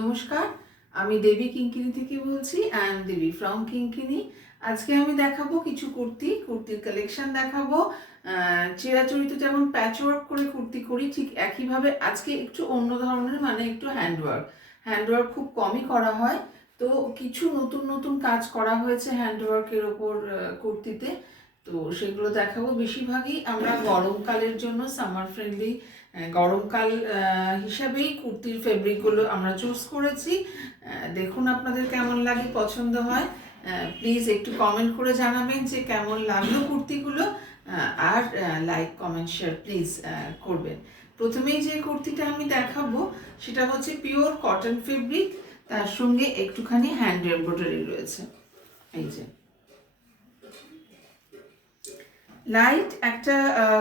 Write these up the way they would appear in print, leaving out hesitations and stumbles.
নমস্কার, আমি দেবী কিঙ্কিনি থেকে বলছি। আই এম দেবী ফ্রম কিঙ্কিনি। আজকে আমি দেখাবো কিছু কুর্তির কালেকশন দেখাবো। চিরাচরিত যেমন প্যাচওয়ার্ক করে কুর্তি করি, ঠিক একইভাবে আজকে একটু অন্য ধরনের, মানে একটু হ্যান্ডওয়ার্ক খুব কমই করা হয়। তো কিছু নতুন নতুন কাজ করা হয়েছে হ্যান্ডওয়ার্কের ওপর কুর্তিতে, তো সেগুলো দেখাবো। বেশিরভাগই আমরা গরমকালের জন্য সামার ফ্রেন্ডলি গরমকাল হিসাবেই কুর্তির ফেব্রিকগুলো আমরা চুজ করেছি। দেখুন আপনাদের কেমন লাগে, পছন্দ হয় প্লিজ একটু কমেন্ট করে জানাবেন যে কেমন লাগলো কুর্তিগুলো। আর লাইক কমেন্ট শেয়ার প্লিজ করবেন। প্রথমেই যে কুর্তিটা আমি দেখাবো সেটা হচ্ছে পিওর কটন ফেব্রিক, তার সঙ্গে একটুখানি হ্যান্ড এমব্রয়ডারি রয়েছে। এই যে লাইট একটা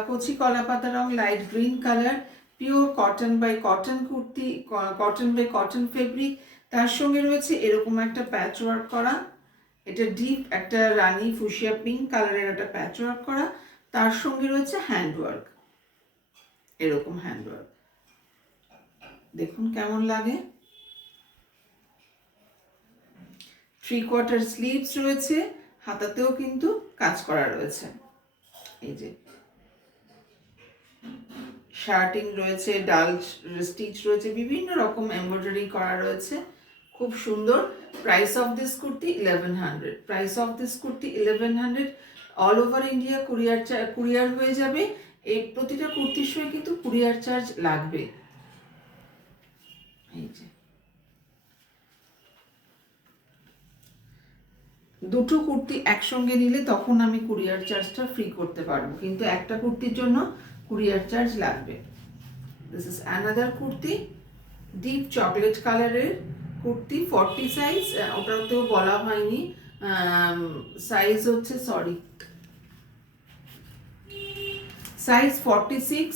কচি কলা পাতা রং, light green colour, pure cotton by cotton kurti, cotton by cotton fabric. তার সঙ্গে রয়েছে এরকম একটা প্যাচ ওয়ার্ক করা, এটা ডিপ একটা রানী ফুসিয়া পিঙ্ক কালারের একটা প্যাচ ওয়ার্ক করা। তার সঙ্গে রয়েছে হ্যান্ডওয়ার্ক, এরকম হ্যান্ডওয়ার্ক দেখুন কেমন লাগে। 3/4 স্লিভস রয়েছে, হাতাতেও কিন্তু কাজ করা রয়েছে। এই যে শার্টিং রয়েছে, ডাল স্টিচ রয়েছে, বিভিন্ন রকম এমব্রয়ডারি করা রয়েছে, খুব সুন্দর। Price of this kurti 1100। Price of this kurti 1100। All over India courier হয়ে যাবে। এই প্রতিটা কুর্তির সঙ্গে কিন্তু কুরিয়ার চার্জ লাগবে। এই যে দুটো কুর্তি একসঙ্গে নিলে তখন আমি কুরিয়ার চার্জটা ফ্রি করতে পারবো, কিন্তু একটা কুর্তির জন্য কুরিয়ার চার্জ লাগবে। This is another kurti, deep chocolate কালারের কুর্তি, 40 সাইজ, ওটাতেও বলা হয়নি সাইজ হচ্ছে, sorry, size 46।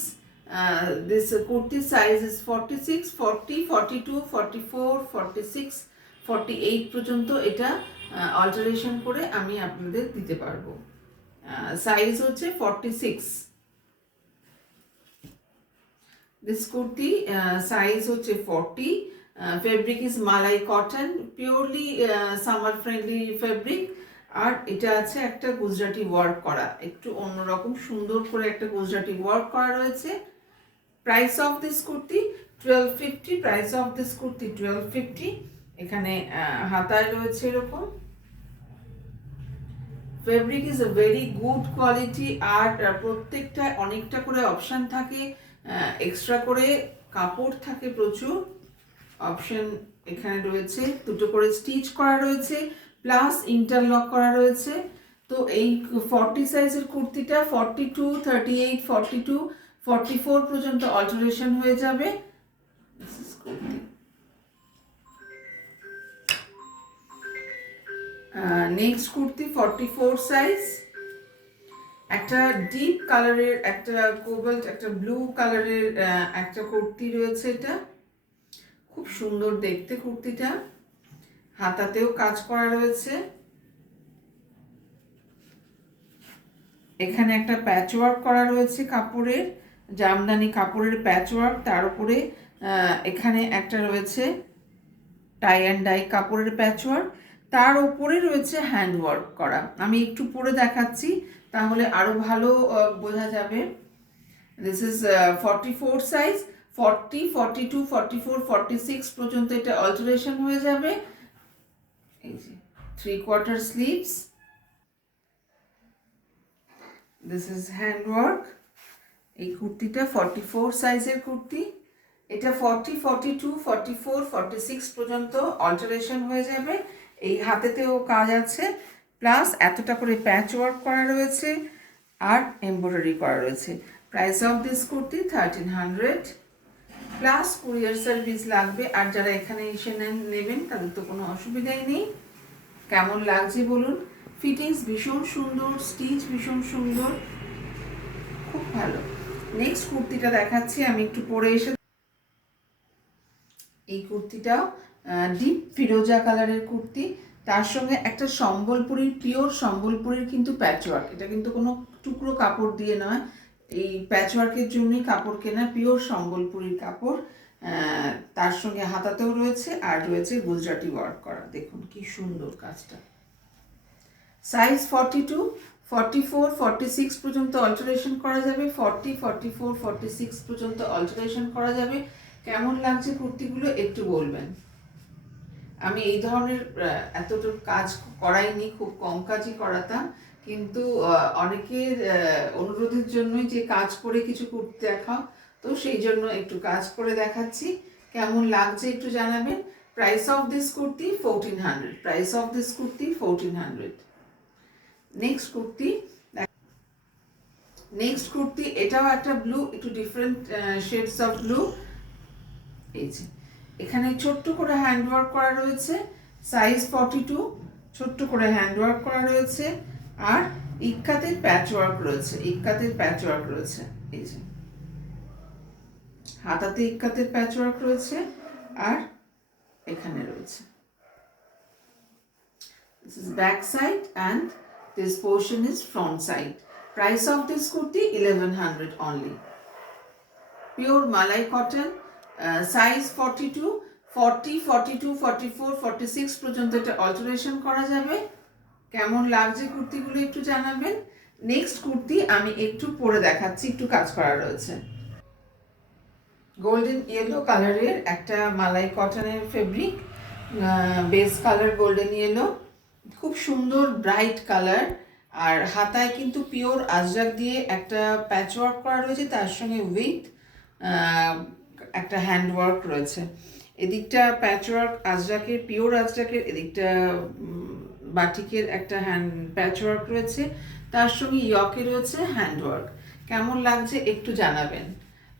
This kurti size is 46, 40, 42, 44, 46, 48 পর্যন্ত এটা অল্টারেশন করে আমি আপনাদের দিতে পারবো। সাইজ হচ্ছে 46। দিস কুর্তি সাইজ হচ্ছে 40। ফেব্রিক ইজ মালাই cotton, purely summer friendly fabric. আর এটা আছে একটা গুজরাটি ওয়ার্ক করা, একটু অন্যরকম সুন্দর করে একটা গুজরাটি ওয়ার্ক করা রয়েছে। Price of this kurti 1250। Price of this kurti 1250। এখানে হাতায় রয়েছে এরকম। Fabric is a very good quality. আর প্রত্যেকটা অনেকটা করে অপশান থাকে, এক্সট্রা করে কাপড় থাকে প্রচুর। অপশন এখানে রয়েছে, দুটো করে স্টিচ করা রয়েছে, প্লাস ইন্টারলক করা রয়েছে। তো এই 40 সাইজের কুর্তিটা 42, 38, 42, 44 পর্যন্ত অল্টারেশন হয়ে যাবে। নেক্সট কুর্তি 44 সাইজ, একটা ডিপ কালারের, একটা কোবাল্ট, একটা ব্লু কালারের একটা কুর্তি রয়েছে। এটা খুব সুন্দর দেখতে কুর্তিটা, হাতাতেও কাজ করা রয়েছে। এখানে একটা প্যাচওয়ার্ক করা রয়েছে কাপড়ের, জামদানি কাপড়ের প্যাচওয়ার্ক, তার উপরে এখানে একটা রয়েছে টাই অ্যান্ড ডাই কাপড়ের প্যাচওয়ার্ক, তার উপরে রয়েছে হ্যান্ডওয়ার্ক করা। আমি একটু পরে দেখাচ্ছি, তাহলে আরও ভালো বোঝা যাবে। দিস ইজ 44 সাইজ, 40, 42, 44, 46 পর্যন্ত এটা অল্টারেশন হয়ে যাবে। এই যে 3/4 স্লিভস। This is handwork. এই কুর্তিটা 44 সাইজের কুর্তি, এটা 40, 42, 44, 46 পর্যন্ত অল্টারেশন হয়ে যাবে। এই হাতেতেও কাজ আছে, প্লাস এতটা করে প্যাচ ওয়ার্ক করা রয়েছে আর এমব্রয়ডারি করা রয়েছে। Price of this kurti 1300, plus courier service লাগবে। আর যারা এখানে এসে নেবেন তাদের তো কোনো অসুবিধাই নেই। কেমন লাগছে বলুন, ফিটিংস ভীষণ সুন্দর, স্টিচ ভীষণ সুন্দর, খুব ভালো। নেক্সট কুর্তিটা দেখাচ্ছি, আমি একটু পরে এসে। এই কুর্তিটাও ডিপ ফিরোজা কালারের কুর্তি, তার সঙ্গে একটা সম্বলপুরীর, পিওর সম্বলপুরীর কিন্তু প্যাচওয়ার্ক, এটা কিন্তু কোনো টুকরো কাপড় দিয়ে নয়, এই প্যাচওয়ার্কের জন্যই কাপড় কেনা, পিওর সম্বলপুরীর কাপড়। তার সঙ্গে হাতাতেও রয়েছে, আর রয়েছে গুজরাটি ওয়ার্ক করা। দেখুন কি সুন্দর কাজটা। সাইজ 42, 44, 46 পর্যন্ত অল্টারেশন করা যাবে, 40, 44, 46 পর্যন্ত অল্টারেশন করা যাবে। কেমন লাগছে কুর্তিগুলো একটু বলবেন। আমি এই ধরনের এতটুকু কাজ করাইনি, খুব কম কাজই করাতাম, কিন্তু অনেকের অনুরোধের জন্যই যে কাজ করে কিছু করতে দেখাও, তো সেই জন্য একটু কাজ করে দেখাচ্ছি। কেমন লাগছে একটু জানাবেন। Price of this kurti 1400, price of this kurti 1400। Next kurti, এটাও একটা ব্লু, একটু ডিফারেন্ট শেডস অফ ব্লু। এই যে এখানে ছোট্ট করে হ্যান্ডওয়ার্ক করা রয়েছে, সাইজ 42, ছোট্ট করে হ্যান্ডওয়ার্ক করা রয়েছে, আর ইক্কাতের প্যাচওয়ার্ক রয়েছে, এই যে হাতাতে ইক্কাতের প্যাচওয়ার্ক রয়েছে, আর এখানে রয়েছে। This is back side and this portion is front side. Price of this kurti 1100 only. Pure Malai cotton, size 42, 40, 42, 44, 46 পর্যন্ত এটা অল্টারেশন করা যাবে। কেমন লাগছে কুর্তিগুলো একটু জানাবেন। নেক্সট কুর্তি আমি একটু পরে দেখাচ্ছি, একটু কাজ করা রয়েছে। গোল্ডেন ইয়েলো কালারের একটা মালাই কটনের fabric, base colour golden yellow, খুব সুন্দর ব্রাইট কালার। আর হাতায় কিন্তু পিওর আজরাক দিয়ে একটা প্যাচওয়ার্ক করা রয়েছে, তার সঙ্গে উইথ একটা হ্যান্ডওয়ার্ক রয়েছে। এদিকটা প্যাচওয়ার্ক আজরাকের, পিওর আজরাকের, এদিকটা বাটিকের একটা প্যাচওয়ার্ক রয়েছে, তার সঙ্গে ইয়কে রয়েছে হ্যান্ডওয়ার্ক। কেমন লাগছে একটু জানাবেন।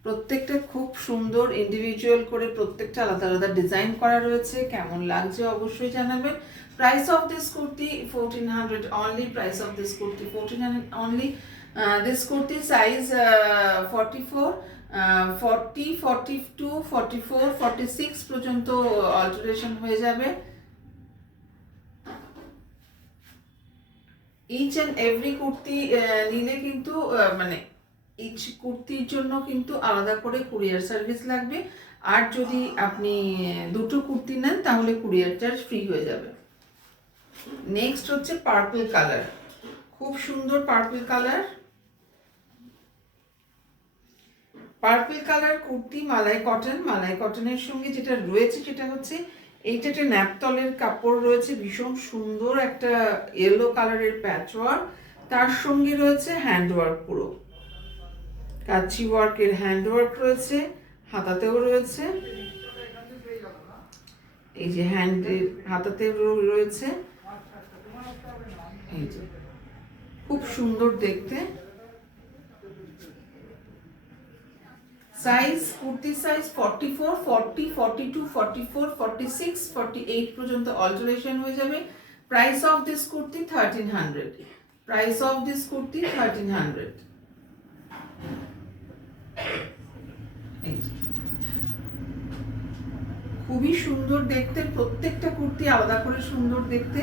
প্রত্যেকটা খুব সুন্দর ইন্ডিভিজুয়াল করে, প্রত্যেকটা আলাদা আলাদা ডিজাইন করা রয়েছে। কেমন লাগছে অবশ্যই জানাবেন। Price of this kurti 1400 only. Price of this kurti 1400 only. This kurti size 44, 40, 42, 44, 46 পর্যন্ত অল্টারেশন হয়ে যাবে। ইচ অ্যান্ড এভরি কুর্তি নিলে কিন্তু মানে ইচ কুর্তির জন্য কিন্তু আলাদা করে কুরিয়ার সার্ভিস লাগবে, আর যদি আপনি দুটো কুর্তি নেন তাহলে কুরিয়ার চার্জ ফ্রি হয়ে যাবে। নেক্সট হচ্ছে পার্পল কালার, খুব সুন্দর purple colour. Purple colour kurti মালাই কটন, মালাই কটনের সঙ্গে যেটা রয়েছে সেটা হচ্ছে এইটা একটা ন্যাপতলের কাপড় রয়েছে, ভীষণ সুন্দর একটা ইয়েলো কালারের প্যাচওয়ার্ক, তার সঙ্গে রয়েছে হ্যান্ডওয়ার্ক, পুরো কাচি ওয়ার্কের হ্যান্ডওয়ার্ক রয়েছে, হাতাতেও রয়েছে, এই যে হাতাতেও রয়েছে, এই যে খুব সুন্দর দেখতে। সাইজ কুর্তি সাইজ 44, 40, 42, 44, 46, 48 পর্যন্ত অল্টারেশন হয়ে যাবে। Price of this kurti 1300, price of this kurti 1300। খুবই সুন্দর দেখতে, প্রত্যেকটা কুর্তি আলাদা করে সুন্দর দেখতে।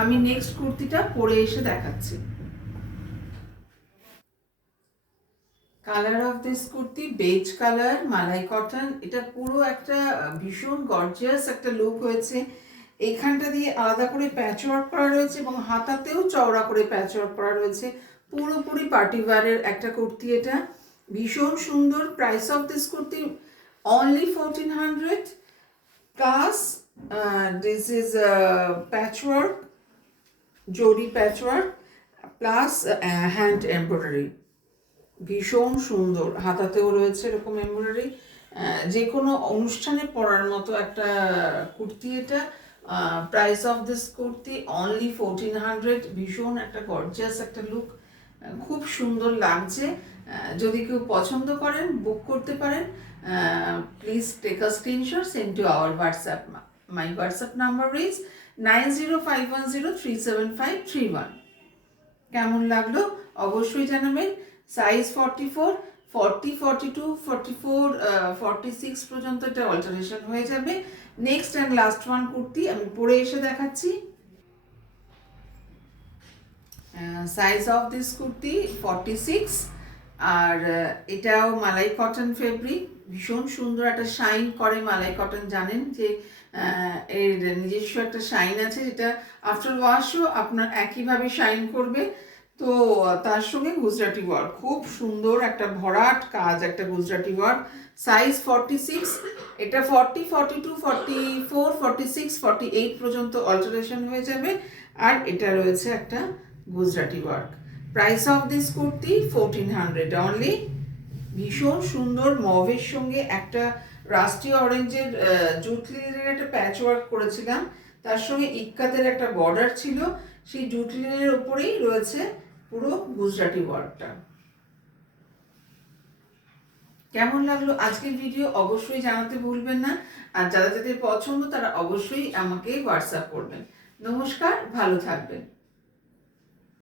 আমি নেক্সট কুর্তিটা পরে এসে দেখাচ্ছি। Colour of this kurti beige colour, malai cotton. এটা পুরো একটা ভীষণ গর্জিয়াস একটা লুক হয়েছে। এইখানটা দিয়ে আলাদা করে প্যাচওয়ার্ক করা রয়েছে এবং হাতাতেও চওড়া করে প্যাচওয়ার্ক করা রয়েছে। পুরোপুরি পার্টি ওয়্যারের একটা কুর্তি এটা, ভীষণ সুন্দর। Price of this kurti only 1400 plus this is patchwork, জরি প্যাচওয়ার্ক প্লাস হ্যান্ড এমব্রয়ডারি, ভীষণ সুন্দর। হাতাতেও রয়েছে এরকম এমব্রয়ডারি, যে কোনো অনুষ্ঠানে পরার মতো একটা কুর্তি এটা। Price of this kurti only 1400, ভীষণ একটা গর্জিয়াস একটা লুক, খুব সুন্দর লাগছে। যদি কেউ পছন্দ করেন বুক করতে পারেন। Please take a screenshot, send to our WhatsApp. My WhatsApp number is 9051037531। কেমন লাগলো অবশ্যই জানাবেন। সাইজ 44, 40, 42, 44, 46 পর্যন্ত এটা অল্টারেশন হয়ে যাবে। Next and last one kurti আমি পরে এসে দেখাচ্ছি। সাইজ অফ দিস কুর্তি 46, আর এটাও মালাই কটন ফেব্রিক, ভীষণ সুন্দর একটা শাইন করে মালাই কটন, জানেন যে এর নিজস্ব একটা শাইন আছে, যেটা আফটার ওয়াশও আপনার একইভাবে শাইন করবে। তো তার সঙ্গে গুজরাটি ওয়ার্ক, খুব সুন্দর একটা ভরাট কাজ, একটা গুজরাটি ওয়ার্ক। সাইজ 46, এটা 40, 42, 44, 46, 48 পর্যন্ত অল্টারেশন হয়ে যাবে। আর এটা রয়েছে একটা Gujarati work. Price of this kurti 1400 only. ভীষণ সুন্দর মভের সঙ্গে একটা রাস্টি অরেঞ্জের জুট লিনেনের একটা প্যাচ ওয়ার্ক করেছিলাম, তার সঙ্গে ইক্কাতের একটা বর্ডার ছিল, সেই জুট লিনেনের উপরেই রয়েছে পুরো গুজরাটি ওয়ার্কটা। কেমন লাগলো আজকের ভিডিও অবশ্যই জানাতে ভুলবেন না, আর যাদের যাদের পছন্দ তারা অবশ্যই আমাকে হোয়াটসঅ্যাপ করবেন। নমস্কার, ভালো থাকবেন।